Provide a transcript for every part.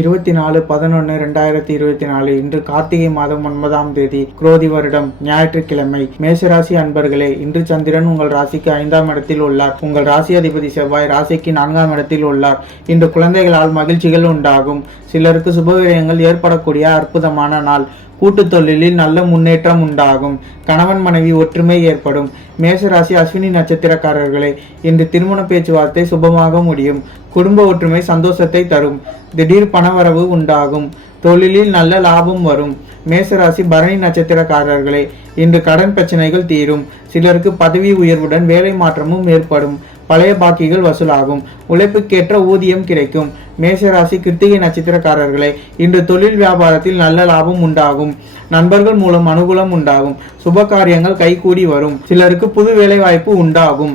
24/11/2024 இன்று கார்த்திகை மாதம் 9ஆம் தேதி குரோதி வருடம் ஞாயிற்றுக்கிழமை. மேஷராசி அன்பர்களே, இன்று சந்திரன் உங்கள் ராசிக்கு 5ஆம் இடத்தில் உள்ளார். உங்கள் ராசி அதிபதி செவ்வாய் ராசிக்கு 4ஆம் இடத்தில் உள்ளார். இன்று குழந்தைகளால் மகிழ்ச்சிகள் உண்டாகும். சிலருக்கு சுபவிரயங்கள் ஏற்படக்கூடிய அற்புதமான நாள். கூட்டு தொழிலில் நல்ல முன்னேற்றம் உண்டாகும். கணவன் மனைவி ஒற்றுமை ஏற்படும். மேஷராசி அஸ்வினி நட்சத்திரக்காரர்களே, இன்று திருமண பேச்சுவார்த்தை சுபமாக முடியும். குடும்ப ஒற்றுமை சந்தோஷத்தை தரும். திடீர் பணவரவு உண்டாகும். தொழிலில் நல்ல லாபம் வரும். மேஷராசி பரணி நட்சத்திரக்காரர்களே, இன்று கடன் பிரச்சனைகள் தீரும். சிலருக்கு பதவி உயர்வுடன் வேலை மாற்றமும் ஏற்படும். பழைய பாக்கிகள் வசூலாகும். உழைப்புக்கேற்ற ஊதியம் கிடைக்கும். மேஷராசி கிருத்திகை நட்சத்திரக்காரர்களே, இன்று தொழில் வியாபாரத்தில் நல்ல லாபம் உண்டாகும். நண்பர்கள் மூலம் அனுகூலம் உண்டாகும். சுப காரியங்கள் கைகூடி வரும். சிலருக்கு புது வேலை வாய்ப்பு உண்டாகும்.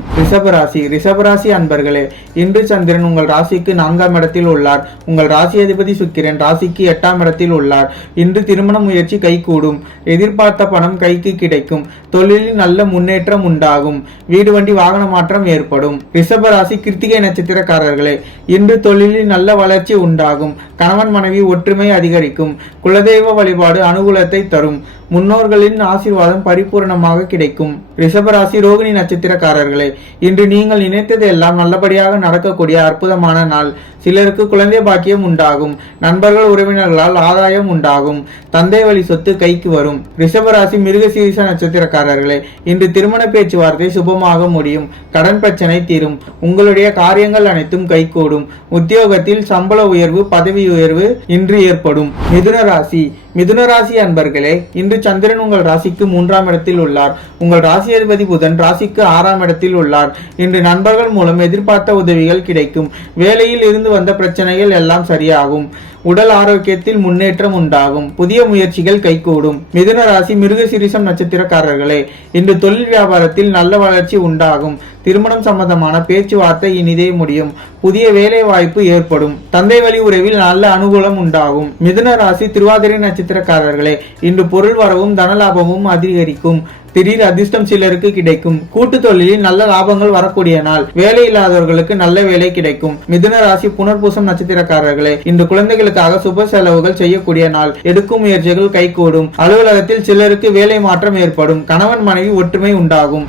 ரிஷபராசி அன்பர்களே, இன்று சந்திரன் உங்கள் ராசிக்கு 4ஆம் இடத்தில் உள்ளார். உங்கள் ராசி அதிபதி சுக்கிரன் ராசிக்கு 8ஆம் இடத்தில் உள்ளார். இன்று திருமண முயற்சி கைகூடும். எதிர்பார்த்த பணம் கைக்கு கிடைக்கும். தொழிலில் நல்ல முன்னேற்றம் உண்டாகும். வீடு வண்டி வாகன மாற்றம் ஏற்படும். ரிஷபராசி கிருத்திகை நட்சத்திரக்காரர்களே, இன்று தொழிலில் நல்ல வளர்ச்சி உண்டாகும். கணவன் மனைவி ஒற்றுமை அதிகரிக்கும். குலதெய்வ வழிபாடு அனுகூலத்தை தரும். முன்னோர்களின் ஆசீர்வாதம் பரிபூர்ணமாக கிடைக்கும். ரிஷபராசி ரோகிணி நட்சத்திரக்காரர்களே, இன்று நீங்கள் நினைத்தது எல்லாம் நல்லபடியாக நடக்கக்கூடிய அற்புதமான நாள். சிலருக்கு குழந்தை பாக்கியம் உண்டாகும். நண்பர்கள் உறவினர்களால் ஆதாயம் உண்டாகும். தந்தை வழி சொத்து கைக்கு வரும். ரிஷபராசி மிருகசீரிஷ நட்சத்திரக்காரர்களே, இன்று திருமண பேச்சுவார்த்தை சுபமாக முடியும். கடன் பிரச்சனை தீரும். உங்களுடைய காரியங்கள் அனைத்தும் கைகூடும். உத்தியோகத்தில் சம்பள உயர்வு பதவி உயர்வு இன்று ஏற்படும். மிதுனராசி அன்பர்களே, இன்று சந்திரன் உங்கள் ராசிக்கு 3ஆம் இடத்தில் உள்ளார். உங்கள் ராசி அதிபதி புதன் ராசிக்கு 6ஆம் இடத்தில் உள்ளார். இன்று நண்பர்கள் மூலம் எதிர்பார்த்த உதவிகள் கிடைக்கும். வேலையில் இருந்து வந்த பிரச்சனைகள் எல்லாம் சரியாகும். உடல் ஆரோக்கியத்தில் முன்னேற்றம் உண்டாகும். புதிய முயற்சிகள் கைகூடும். மிதுன ராசி மிருகசீரிஷம் நட்சத்திரக்காரர்களே, இன்று தொழில் வியாபாரத்தில் நல்ல வளர்ச்சி உண்டாகும். திருமணம் சம்பந்தமான பேச்சுவார்த்தை இனிதே முடியும். புதிய வேலை வாய்ப்பு ஏற்படும். தந்தை வழி உறவில் நல்ல அனுகூலம் உண்டாகும். மிதுன ராசி திருவாதிரை நட்சத்திரக்காரர்களே, இன்று பொருள் வரவும் தனலாபமும் அதிகரிக்கும். திடீர் அதிர்ஷ்டம் சிலருக்கு கிடைக்கும். கூட்டு தொழிலில் நல்ல லாபங்கள் வரக்கூடிய நாள். வேலை இல்லாதவர்களுக்கு நல்ல வேலை கிடைக்கும். மிதுன ராசி புனர்பூசம் நட்சத்திரக்காரர்களே, இன்று குழந்தைகளுக்காக சுப செலவுகள் செய்யக்கூடிய நாள். எடுக்கும் முயற்சிகள் கைகூடும். அலுவலகத்தில் சிலருக்கு வேலை மாற்றம் ஏற்படும். கணவன் மனைவி ஒற்றுமை உண்டாகும்.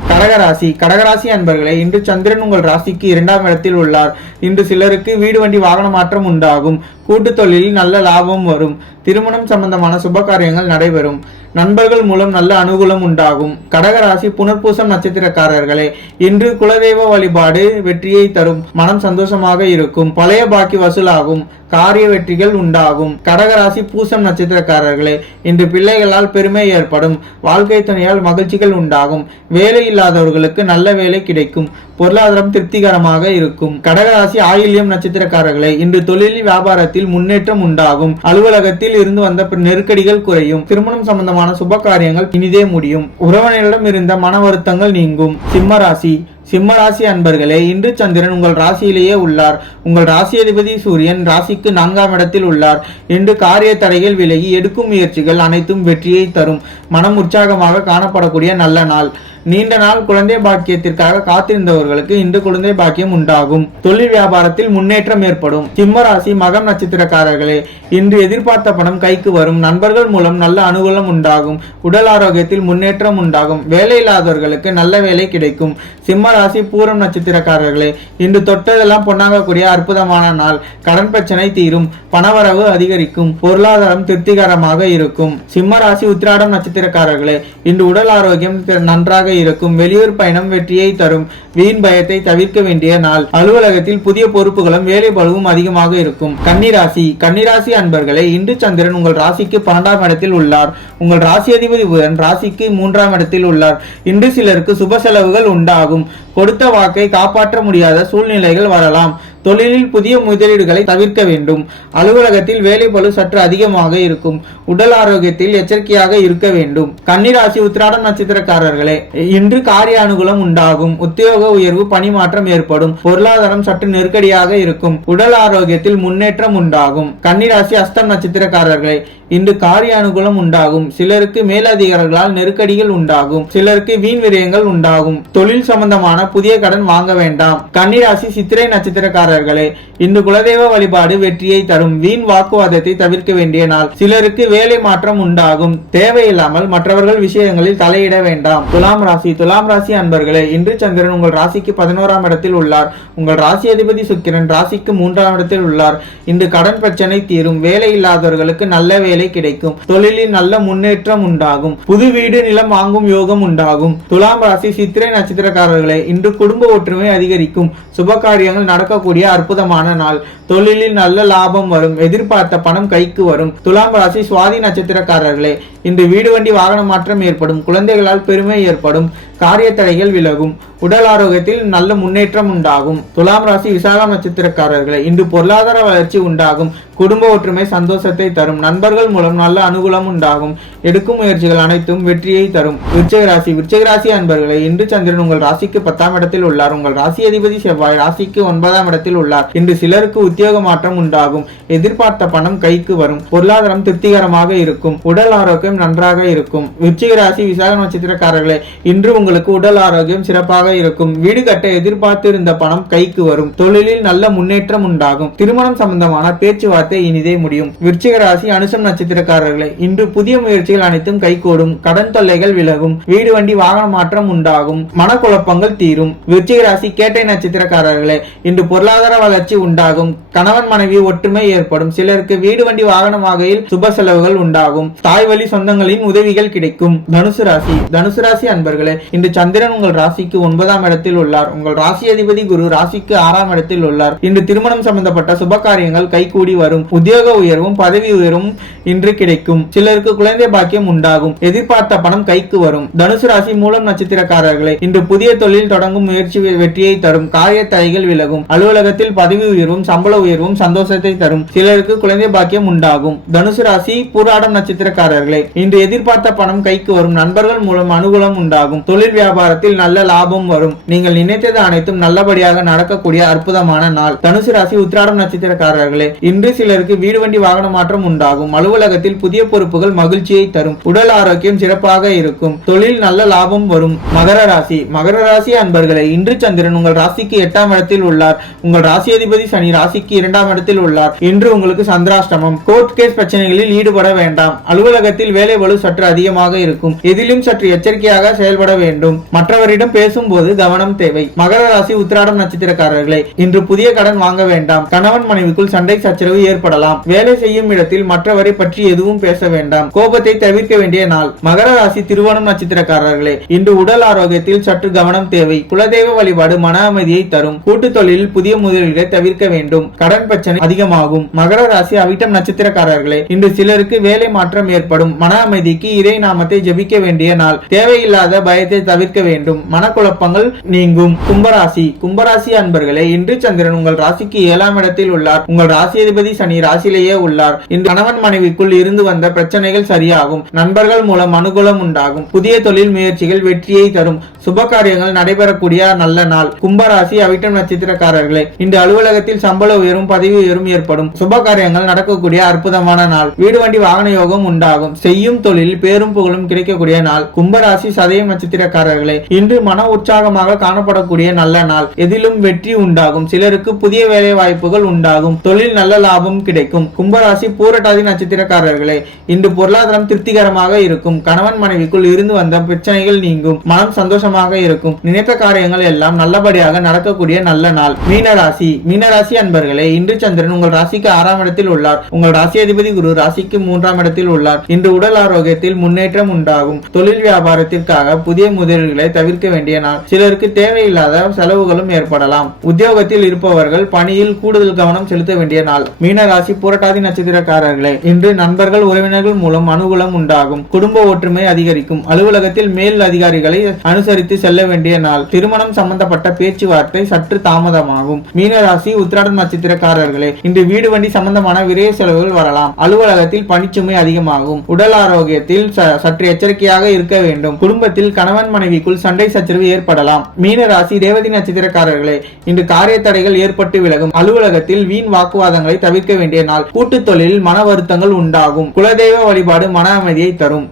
கடகராசி அன்பர்களே, இன்று சந்திரன் உங்கள் ராசிக்கு 2ஆம் இடத்தில் உள்ளார். இன்று சிலருக்கு வீடு வண்டி வாகன மாற்றம் உண்டாகும். கூட்டு தொழிலில் நல்ல லாபம் வரும். திருமணம் சம்பந்தமான சுப காரியங்கள் நடைபெறும். நண்பர்கள் மூலம் நல்ல அனுகூலம் உண்டாகும். கடகராசி புனர்பூசம் நட்சத்திரக்காரர்களே, இன்று குலதெய்வ வழிபாடு வெற்றியை தரும். மனம் சந்தோஷமாக இருக்கும். பழைய பாக்கி வசூலாகும். காரிய வெற்றிகள் உண்டாகும். கடகராசி பூசம் நட்சத்திரக்காரர்களே, இன்று பிள்ளைகளால் பெருமை ஏற்படும். வாழ்க்கை துணையால் மகிழ்ச்சிகள் உண்டாகும். வேலை இல்லாதவர்களுக்கு நல்ல வேலை கிடைக்கும். பொருளாதாரம் திருப்திகரமாக இருக்கும். கடகராசி ஆயில்யம் நட்சத்திரக்காரர்களே, இன்று தொழில் வியாபாரத்தில் முன்னேற்றம் உண்டாகும். அலுவலகத்தில் இருந்து வந்த நெருக்கடிகள் குறையும். திருமணம் சம்பந்தமான சுப காரியங்கள் இனிதே முடியும். உறவினரிடம் இருந்த மன வருத்தங்கள் நீங்கும். சிம்மராசி அன்பர்களே, இன்று சந்திரன் உங்கள் ராசியிலேயே உள்ளார். உங்கள் ராசி அதிபதி சூரியன் ராசிக்கு 4ஆம் இடத்தில் உள்ளார். இன்று காரிய தடைகள் விலகி எடுக்கும் முயற்சிகள் அனைத்தும் வெற்றியை தரும். மனம் உற்சாகமாக காணப்படக்கூடிய நல்ல நாள். நீண்ட நாள் குழந்தை பாக்கியத்திற்காக காத்திருந்தவர்களுக்கு இன்று குழந்தை பாக்கியம் உண்டாகும். தொழில் வியாபாரத்தில் முன்னேற்றம் ஏற்படும். சிம்மராசி மகம் நட்சத்திரக்காரர்களே, இன்று எதிர்பார்த்த பணம் கைக்கு வரும். நண்பர்கள் மூலம் நல்ல அனுகூலம் உண்டாகும். உடல் ஆரோக்கியத்தில் முன்னேற்றம் உண்டாகும். வேலை இல்லாதவர்களுக்கு நல்ல வேலை கிடைக்கும். சிம்மராசி பூரம் நட்சத்திரக்காரர்களே, இன்று தொட்டதெல்லாம் பொன்னாகக்கூடிய அற்புதமான நாள். கடன் பிரச்சனை தீரும். பணவரவு அதிகரிக்கும். பொருளாதாரம் திருப்திகரமாக இருக்கும். சிம்மராசி உத்திராடம் நட்சத்திரக்காரர்களே, இன்று உடல் ஆரோக்கியம் நன்றாக இருக்கும். வெளியூர் பயணம் வெற்றியை தரும். வீண் பயத்தை தவிர்க்க வேண்டிய நாள். அலுவலகத்தில் புதிய பொறுப்புகளும் வேலை பளுவும் அதிகமாக இருக்கும். கன்னிராசி அன்பர்களே, இன்று சந்திரன் உங்கள் ராசிக்கு 12ஆம் இடத்தில் உள்ளார். உங்கள் ராசி அதிபதி புதன் ராசிக்கு 3ஆம் இடத்தில் உள்ளார். இன்று சிலருக்கு சுப செலவுகள் உண்டாகும். கொடுத்த வாக்கை காப்பாற்ற முடியாத சூழ்நிலைகள் வரலாம். தொழிலில் புதிய முதலீடுகளை தவிர்க்க வேண்டும். அலுவலகத்தில் வேலை பளு சற்று அதிகமாக இருக்கும். உடல் ஆரோக்கியத்தில் எச்சரிக்கையாக இருக்க வேண்டும். கன்னிராசி உத்திராடம் நட்சத்திரக்காரர்களே, இன்று காரிய அனுகூலம் உண்டாகும். உத்தியோக உயர்வு பணிமாற்றம் ஏற்படும். பொருளாதாரம் சற்று நெருக்கடியாக இருக்கும். உடல் ஆரோக்கியத்தில் முன்னேற்றம் உண்டாகும். கன்னிராசி அஸ்தம் நட்சத்திரக்காரர்களே, இன்று காரிய அனுகூலம் உண்டாகும். சிலருக்கு மேலதிகாரிகளால் நெருக்கடிகள் உண்டாகும். சிலருக்கு வீண் விரயங்கள் உண்டாகும். தொழில் சம்பந்தமான புதிய கடன் வாங்க வேண்டாம். கன்னிராசி சித்திரை நட்சத்திரக்காரர்களே, இன்று குலதெய்வ வழிபாடு வெற்றியை தரும். வீண் வாக்குவாதத்தை தவிர்க்க வேண்டிய நாள். சிலருக்கு வேலை மாற்றம் உண்டாகும். தேவையில்லாமல் மற்றவர்கள் விஷயங்களில் தலையிட வேண்டாம். துலாம் ராசி அன்பர்களே, இன்று சந்திரன் உங்கள் ராசிக்கு 11ஆம் இடத்தில் உள்ளார். உங்கள் ராசி அதிபதி சுக்கிரன் ராசிக்கு 3ஆம் இடத்தில் உள்ளார். இன்று கடன் பிரச்சனை தீரும். வேலை இல்லாதவர்களுக்கு நல்ல வேலை கிடைக்கும். தொழிலில் நல்ல முன்னேற்றம் உண்டாகும். புது வீடு நிலம் வாங்கும் யோகம் உண்டாகும். துலாம் ராசி சித்திரை நட்சத்திரக்காரர்களே, இன்று குடும்ப ஒற்றுமை அதிகரிக்கும். சுப காரியங்கள் நடக்கக்கூடிய அற்புதமான நாள். தொழிலில் நல்ல லாபம் வரும். எதிர்பார்த்த பணம் கைக்கு வரும். துலாம் ராசி சுவாதி நட்சத்திரக்காரர்களே, இன்று வீடு வண்டி வாகன மாற்றம் ஏற்படும். குழந்தைகளால் பெருமை ஏற்படும். காரிய தடைகள் விலகும். உடல் ஆரோக்கியத்தில் நல்ல முன்னேற்றம் உண்டாகும். துலாம் ராசி விசாகம் நட்சத்திரக்காரர்களே, இன்று பொருளாதார வளர்ச்சி உண்டாகும். குடும்ப ஒற்றுமை சந்தோஷத்தை தரும். நண்பர்கள் மூலம் நல்ல அனுகூலம் உண்டாகும். எடுக்கும் முயற்சிகள் அனைத்தும் வெற்றியை தரும். விருச்சிக ராசி அன்பர்களே, இன்று சந்திரன் உங்கள் ராசிக்கு 10ஆம் இடத்தில் உள்ளார். உங்கள் ராசி அதிபதி செவ்வாய் ராசிக்கு 9ஆம் இடத்தில் உள்ளார். இன்று சிலருக்கு உத்தியோக மாற்றம் உண்டாகும். எதிர்பார்த்த பணம் கைக்கு வரும். பொருளாதாரம் திருப்திகரமாக இருக்கும். உடல் ஆரோக்கியம் நன்றாக இருக்கும். விருச்சிக ராசி விசாக நட்சத்திரக்காரர்களே, இன்று உங்களுக்கு உடல் ஆரோக்கியம் சிறப்பாக இருக்கும். வீடு கட்ட எதிர்பார்த்து இருந்த பணம் கைக்கு வரும். தொழிலில் நல்ல முன்னேற்றம் உண்டாகும். திருமணம் சம்பந்தமான பேச்சுவார்த்தை இனிதே முடியும். விருச்சிக ராசி அனுசம் நட்சத்திரக்காரர்களே, இன்று புதிய முயற்சிகள் அனைத்தும் கைகூடும். கடன் தொல்லைகள் விலகும். வீடு வண்டி வாகன மாற்றம் உண்டாகும். மனக்குழப்பங்கள் தீரும். விருச்சிக ராசி கேட்டை நட்சத்திரக்காரர்களே, இன்று பொருளாதார வளர்ச்சி உண்டாகும். கணவன் மனைவி ஒற்றுமை ஏற்படும். சிலருக்கு வீடு வண்டி வாகனம் வகையில் சுப செலவுகள் உண்டாகும். தாய் வழி சொந்தங்களின் உதவிகள் கிடைக்கும். தனுசு ராசி அன்பர்களே, இன்று சந்திரன் உங்கள் ராசிக்கு 9ஆம் இடத்தில் உள்ளார். உங்கள் ராசி அதிபதி குரு ராசிக்கு 6ஆம் இடத்தில் உள்ளார். இன்று திருமணம் சம்பந்தப்பட்ட சுப காரியங்கள் கைகூடி வரும். உத்தியோக உயர்வும் பதவி உயர்வும் இன்று கிடைக்கும். சிலருக்கு குழந்தை பாக்கியம் உண்டாகும். எதிர்பார்த்த பணம் கைக்கு வரும். தனுசு ராசி மூலம் நட்சத்திரக்காரர்களே, இன்று புதிய தொழில் தொடங்கும் முயற்சி வெற்றியை தரும். காரிய தடைகள் விலகும். அலுவலகத்தில் பதவி உயர்வும் சம்பள உயர்வும் சந்தோஷத்தை தரும். சிலருக்கு குழந்தை பாக்கியம் உண்டாகும். தனுசு ராசி பூராடம் நட்சத்திரக்காரர்களே, இன்று எதிர்பார்த்த பணம் கைக்கு வரும். நண்பர்கள் மூலம் அனுகூலம் உண்டாகும். தொழில் வியாபாரத்தில் நல்ல லாபம் வரும். நீங்கள் நினைத்தது அனைத்தும் நல்லபடியாக நடக்கக்கூடிய அற்புதமான நாள். தனுசு ராசி உத்திராடம் நட்சத்திரக்காரர்களே, இன்று சிலருக்கு வீடு வண்டி வாகன மாற்றம் உண்டாகும். அலுவலகத்தில் புதிய பொறுப்புகள் மகிழ்ச்சியை தரும். உடல் ஆரோக்கியம் சிறப்பாக இருக்கும். தொழில் நல்ல லாபம் வரும். மகர ராசி அன்பர்களே, இன்று சந்திரன் உங்கள் ராசிக்கு 8ஆம் இடத்தில் உள்ளார். உங்கள் ராசி அதிபதி சனி ராசிக்கு 2ஆம் இடத்தில் உள்ளார். இன்று உங்களுக்கு சந்திராஷ்டமம். கோர்ட் கேஸ் பிரச்சனைகளில் ஈடுபட வேண்டாம். அலுவலகத்தில் வேலை பளு சற்று அதிகமாக இருக்கும். எதிலும் சற்று எச்சரிக்கையாக செயல்பட வேண்டும். மற்றவரிடம் பேசும்போது கவனம் தேவை. மகர ராசி உத்திராடம் நட்சத்திரக்காரர்களே, இன்று புதிய கடன் வாங்க வேண்டாம். கணவன் மனைவிக்குள் சண்டை சச்சரவு ஏற்படலாம். வேலை செய்யும் இடத்தில் மற்றவரை பற்றி எதுவும் பேச வேண்டாம். கோபத்தை தவிர்க்க வேண்டிய நாள். மகர ராசி திருவோணம் நட்சத்திரக்காரர்களே, இன்று உடல் ஆரோக்கியத்தில் சற்று கவனம் தேவை. குலதெய்வ வழிபாடு மன அமைதியை தரும். கூட்டு தொழிலில் புதிய முதலீடுகளை தவிர்க்க வேண்டும். கடன் பிரச்சனை அதிகமாகும். மகர ராசி அவிட்டம் நட்சத்திரக்காரர்களே, இன்று சிலருக்கு வேலை மாற்றம் ஏற்படும். மன அமைதிக்கு இறை நாமத்தை ஜபிக்க வேண்டிய நாள். தேவையில்லாத பயத்தை தவிர்க்க வேண்டும். மனக்குழப்பங்கள் நீங்கும். கும்பராசி அன்பர்களே, இன்று சந்திரன் உங்கள் ராசிக்கு 7ஆம் இடத்தில் உள்ளார். உங்கள் ராசி அதிபதி சனி ராசியிலேயே உள்ளார். இன்று கணவன் மனைவிக்குள் இருந்து வந்த பிரச்சனைகள் சரியாகும். நண்பர்கள் மூலம் அனுகூலம் உண்டாகும். புதிய தொழில் முயற்சிகள் வெற்றியை தரும். சுப காரியங்கள் நடைபெறக்கூடிய நல்ல நாள். கும்பராசி அவிட்டம் நட்சத்திரக்காரர்களே, இன்று அலுவலகத்தில் சம்பள உயரும் பதவி உயரும் ஏற்படும். சுப காரியங்கள் நடக்கக்கூடிய அற்புதமான நாள். வீடு வண்டி வாகன யோகம் உண்டாகும். செய்யும் தொழில் பேரும் புகழும் கிடைக்கக்கூடிய நாள். கும்பராசி சதயம் நட்சத்திரக்காரர்களே, இன்று மன உற்சாகமாக காணப்படக்கூடிய நல்ல நாள். எதிலும் வெற்றி உண்டாகும். சிலருக்கு புதிய வேலை வாய்ப்புகள் உண்டாகும். தொழில் நல்ல லாபம் கிடைக்கும். கும்பராசி பூரட்டாதி நட்சத்திரக்காரர்களே, இன்று பொருளாதாரம் திருப்திகரமாக இருக்கும். கணவன் மனைவிக்குள் இருந்து வந்த பிரச்சனைகள் நீங்கும். மனம் சந்தோஷமாக இருக்கும். நினைத்த காரியங்கள் எல்லாம் நல்லபடியாக நடக்கக்கூடிய நல்ல நாள். மீனராசி அன்பர்களே, இன்று சந்திரன் உங்கள் ராசிக்கு 6ஆம் இடத்தில் உள்ளார். உங்கள் ராசி அதிபதி குரு ராசிக்கு 3ஆம் இடத்தில் உள்ளார். இன்று உடல் ஆரோக்கியத்தில் முன்னேற்றம் உண்டாகும். தொழில் வியாபாரத்திற்காக புதிய முதலீடுகளை தவிர்க்க வேண்டிய நாள். சிலருக்கு தேவையில்லாத செலவுகளும் ஏற்படலாம். உத்தியோகத்தில் இருப்பவர்கள் பணியில் கூடுதல் கவனம் செலுத்த வேண்டிய நாள். மீனராசி புரட்டாதி நட்சத்திரக்காரர்களே, இன்று நண்பர்கள் உறவினர்கள் மூலம் அனுகூலம் உண்டாகும். குடும்ப ஒற்றுமை அதிகரிக்கும். அலுவலகத்தில் மேல் அதிகாரிகளை அனுசரித்து செல்ல வேண்டிய நாள். திருமணம் சம்பந்தப்பட்ட பேச்சுவார்த்தை சற்று தாமதமாகும். மீனராசி உத்திராடம் நட்சத்திரக்காரர்களே, இன்று வீடு வண்டி சம்பந்தமான விரைய செலவுகள் வரலாம். அலுவலகத்தில் பணிச்சுமை அதிகமாகும். உடல் ஆரோக்கியத்தில் சற்று எச்சரிக்கையாக இருக்க வேண்டும். குடும்பத்தில் கணவன் மனைவிக்குள் சண்டை சச்சரவு ஏற்படலாம். மீனராசி ரேவதி நட்சத்திரக்காரர்களே, இன்று காரிய தடைகள் ஏற்பட்டு விலகும். அலுவலகத்தில் வீண் வாக்குவாதங்களை தவிர்க்க வேண்டிய நாள். கூட்டு தொழிலில் மன வருத்தங்கள் உண்டாகும். குலதெய்வ வழிபாடு மன அமைதியை தரும்.